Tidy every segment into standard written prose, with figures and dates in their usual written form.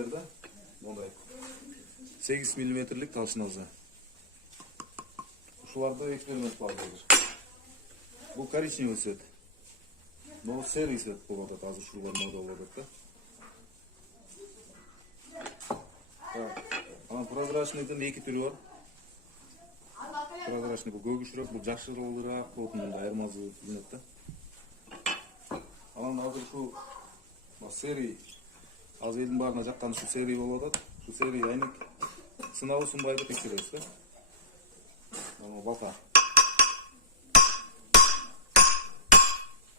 айнектер да. Мондай 8 мм толщинасы. Ушуларды эксперимент кылабыз азыр. Бул коричневый цвет. Но серый цвет болот атат, азыр ушулар мода болот да. Анан прозрачныйдын эки түрү бар. Прозрачный бул көгүчрөөк, бул жакшыраак болот, мындай айырмасы билинет да. Анан азыр ушул серый, азыр элдин баарына жаккан ушул серый болуп атат. Ушул серый айнек сынабы сынбайбы текшеребиз да. Балта.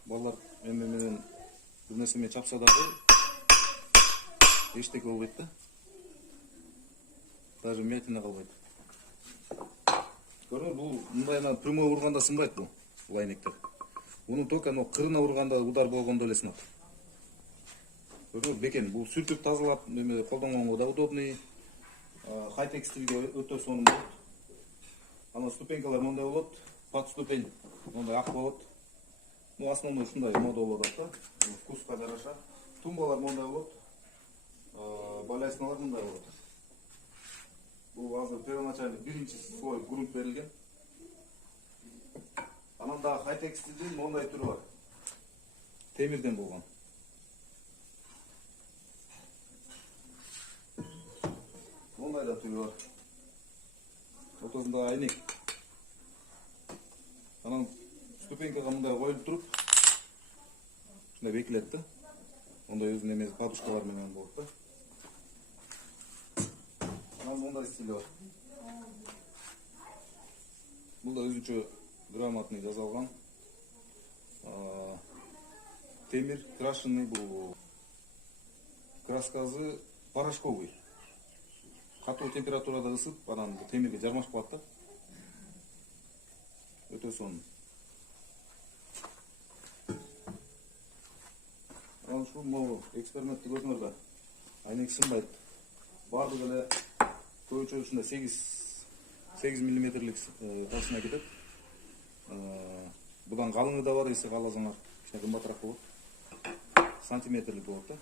Балдар эми менен бир нерсе менен чапса дагы эчтеке болбойт да. Даже мятина калбайт. Көрдүңүз, бул мындай прямой урганда сынбайт бул айнектер. Мунун только кырына урганда удар болгондо эле сынат. Көрдүңүз, бекен бул сүртүп тазалап колдонгонго да удобный. Хай-тек стилге өтө сонун болот. Анан ступенькалар мондай болот. Под ступень мондай ак болот. Основной ушундай мода болот да. Вкуска жараша. Тумбалар мондай болот. Балясналар мындай болот. Бул азыр первоначально биринчи слой грунт берилген. Анан дагы хай-тек стилдин мондай түрү бар. Темирден болгон. Мондай да түрү бар. Ортосунда айнек. Анан ступенькага мындай коюлуп туруп, ушундай бекилет да. Ондай өзүнүн эмеси подушкалар менен болот да. Анан мондай стили бар. Бул да өзүнчө грамотный жасалган. Темир крашеный, бул краскасы порошковый. Катуу температурада ысып, анан темирге жармашып калат да. Өтө сонун. Анан ушул могу экспериментти көрдүңөр да. Айнек сынбайт. Бардыгы эле көбүнчө ушундай 8 мм толщина кетет. Будан калыңы да бар, эсе кааласаңар, кичине кымбатыраак болот. Сантиметрлик болот да.